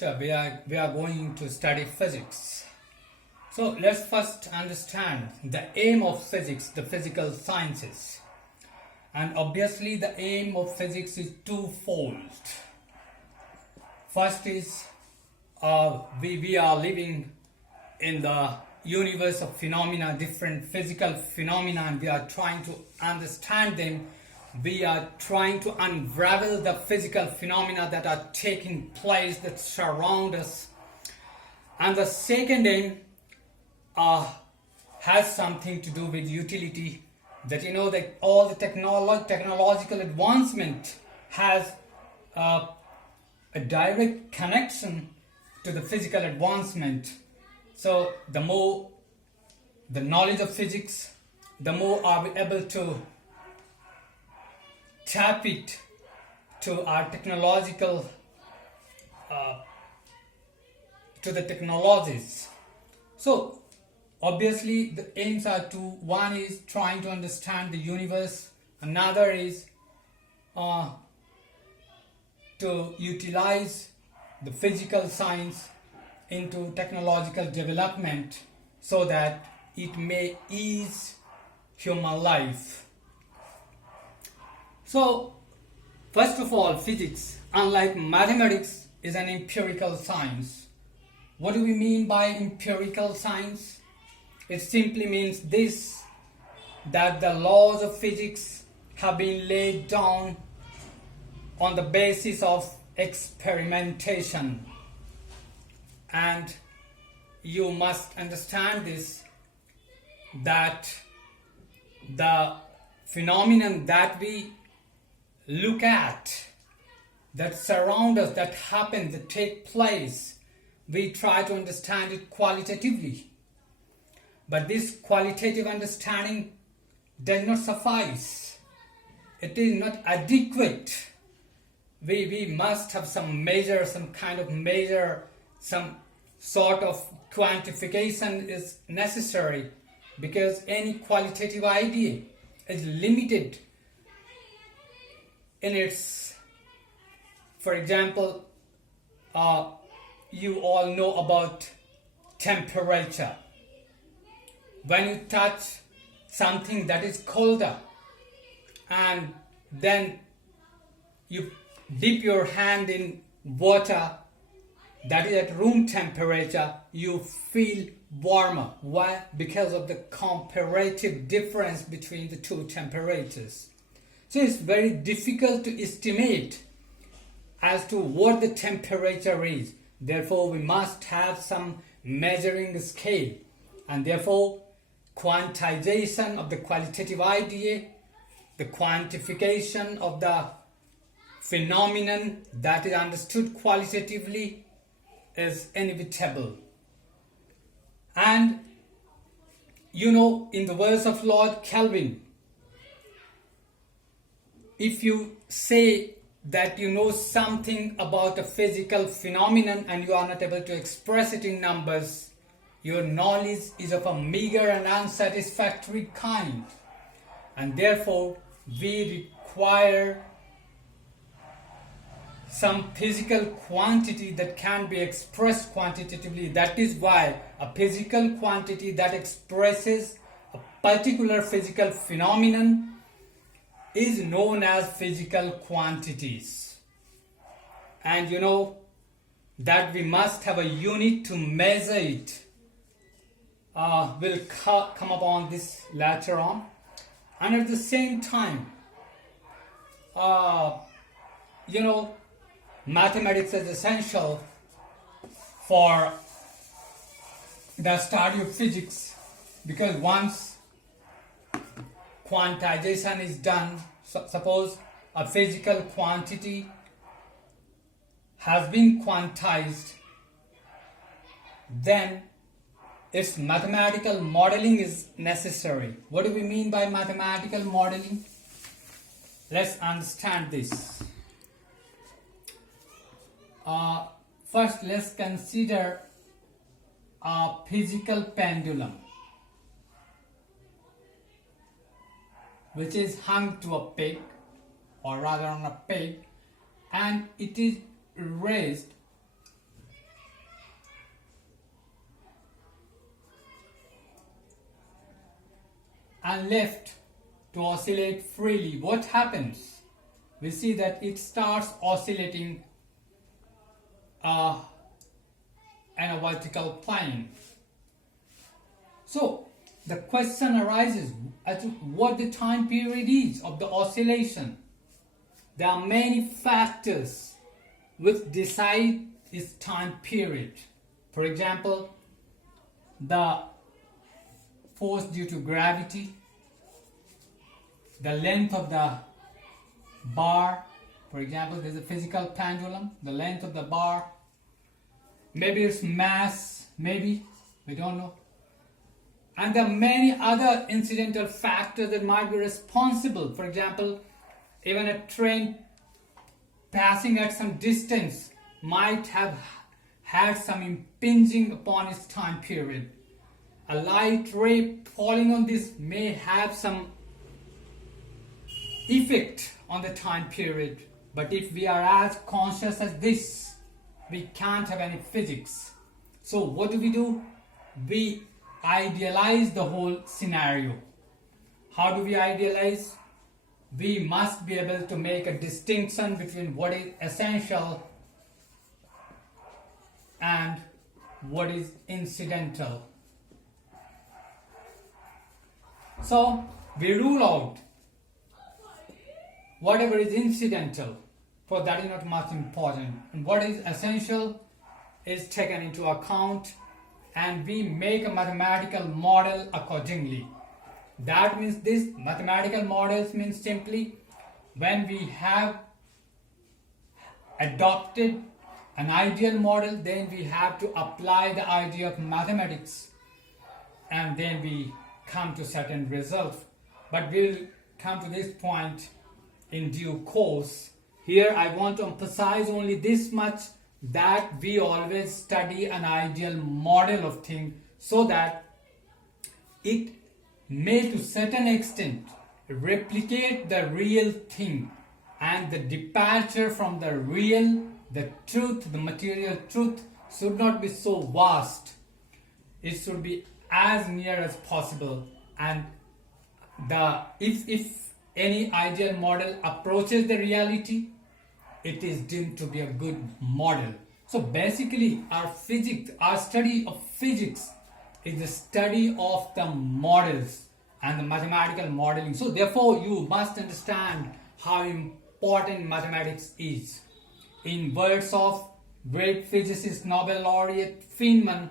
lecture we are going to study physics. So let's first understand the aim of physics, the physical sciences. And obviously the aim of physics is twofold. First is we are living in the universe of phenomena, different physical phenomena, and we are trying to understand them. We are trying to unravel the physical phenomena that are taking place, that surround us. And the second aim has something to do with utility, that that all the technological advancement has a direct connection to the physical advancement. So the more the knowledge of physics, the more are we able to tap it to our technological, to the technologies. So obviously the aims are two. One is trying to understand the universe, another is to utilize the physical science into technological development so that it may ease human life. So first of all, physics, unlike mathematics, is an empirical science. What do we mean by empirical science? It simply means this, that the laws of physics have been laid down on the basis of experimentation. And you must understand this, that the phenomenon that we look at, that surround us, that happen, that take place, we try to understand it qualitatively. But this qualitative understanding does not suffice. It is not adequate. We must have some measure, some kind of measure, some sort of quantification is necessary, because any qualitative idea is limited in its, for example, you all know about temperature. When you touch something that is colder and then you dip your hand in water that is at room temperature, you feel warmer. Why? Because of the comparative difference between the two temperatures. So it's very difficult to estimate as to what the temperature is. Therefore, we must have some measuring scale, and therefore quantization of the qualitative idea, the quantification of the phenomenon that is understood qualitatively is inevitable. And in the words of Lord Kelvin, if you say that you know something about a physical phenomenon and you are not able to express it in numbers, your knowledge is of a meager and unsatisfactory kind. And therefore, we require some physical quantity that can be expressed quantitatively. That is why a physical quantity that expresses a particular physical phenomenon is known as physical quantities. And that we must have a unit to measure it. We'll come upon this later on. And at the same time, mathematics is essential for the study of physics, because once quantization is done, suppose a physical quantity has been quantized, then its mathematical modeling is necessary. What do we mean by mathematical modeling? Let's understand this. First, let's consider a physical pendulum, which is hung to a peg, or rather on a peg, and it is raised and left to oscillate freely, what happens? We see that it starts oscillating in a vertical plane. So the question arises as to what the time period is of the oscillation. There are many factors which decide its time period. For example, the force due to gravity, the length of the bar. For example, there's a physical pendulum, the length of the bar, maybe its mass, maybe, we don't know. And there are many other incidental factors that might be responsible. For example, even a train passing at some distance might have had some impinging upon its time period. A light ray falling on this may have some effect on the time period. But if we are as conscious as this, we can't have any physics. So what do? We idealize the whole scenario. How do we idealize? We must be able to make a distinction between what is essential and what is incidental. So we rule out whatever is incidental, for that is not much important. And what is essential is taken into account, and we make a mathematical model accordingly. That means this mathematical models means simply when we have adopted an ideal model, then we have to apply the idea of mathematics, and then we come to certain results. But we'll come to this point in due course. Here I want to emphasize only this much, that we always study an ideal model of thing so that it may to certain extent replicate the real thing, and the departure from the real, the truth, the material truth should not be so vast. It should be as near as possible, and if any ideal model approaches the reality, it is deemed to be a good model. So basically our study of physics is the study of the models and the mathematical modeling. So therefore you must understand how important mathematics is. In words of great physicist Nobel laureate Feynman,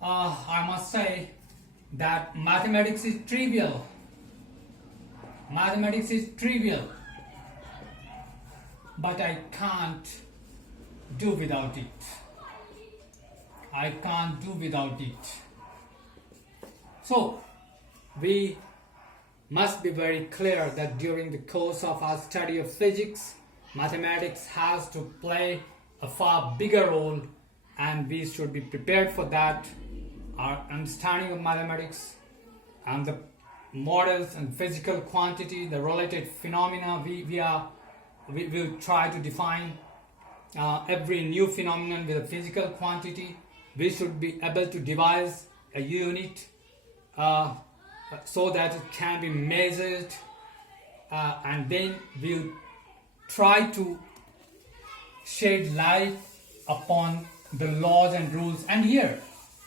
I must say that mathematics is trivial. Mathematics is trivial, but I can't do without it. I can't do without it. So we must be very clear that during the course of our study of physics, mathematics has to play a far bigger role, and we should be prepared for that. Our understanding of mathematics and the models and physical quantity, the related phenomena, we will try to define every new phenomenon with a physical quantity. We should be able to devise a unit so that it can be measured, and then we'll try to shed light upon the laws and rules. And here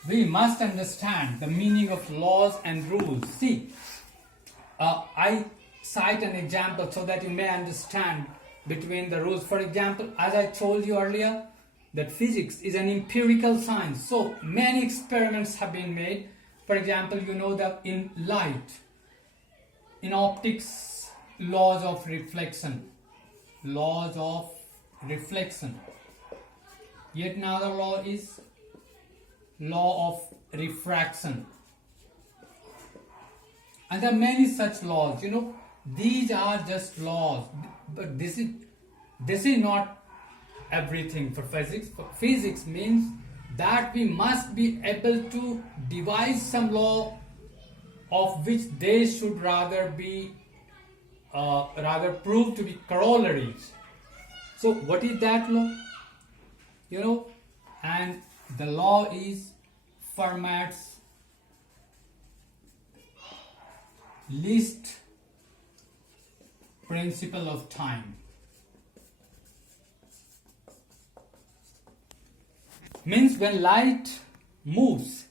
we must understand the meaning of laws and rules. See, I cite an example so that you may understand between the rules. For example, as I told you earlier, that physics is an empirical science. So many experiments have been made. For example, you know that in light, in optics, laws of reflection. Laws of reflection. Yet another law is law of refraction. And there are many such laws, these are just laws, but this is not everything for physics. For physics means that we must be able to devise some law of which they should rather prove to be corollaries. So what is that law? And the law is Fermat's least principle of time. Means when light moves,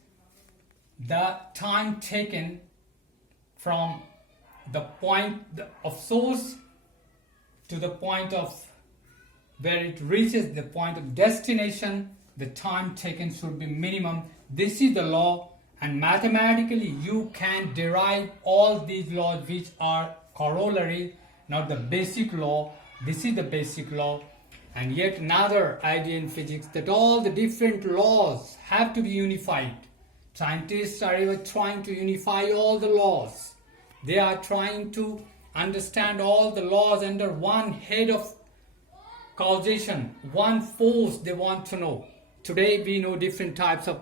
the time taken from the point of source to the point of where it reaches the point of destination, the time taken should be minimum. This is the law, and mathematically you can derive all these laws which are corollary, not the basic law. This is the basic law. And yet another idea in physics, that all the different laws have to be unified. Scientists are even trying to unify all the laws. They are trying to understand all the laws under one head of causation, one force they want to know. Today we know different types of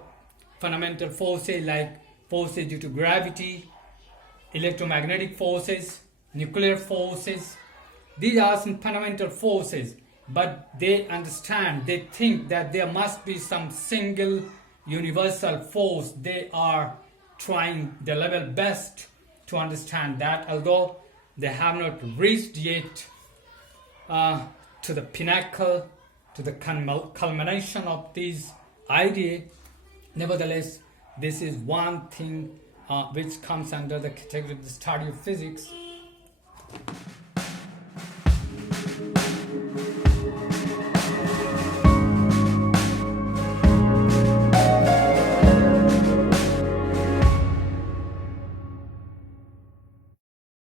fundamental forces, like forces due to gravity, electromagnetic forces, nuclear forces. These are some fundamental forces, but they understand, they think that there must be some single universal force. They are trying their level best to understand that, although they have not reached yet to the pinnacle, to the culmination of these ideas. Nevertheless, this is one thing which comes under the category of the study of physics.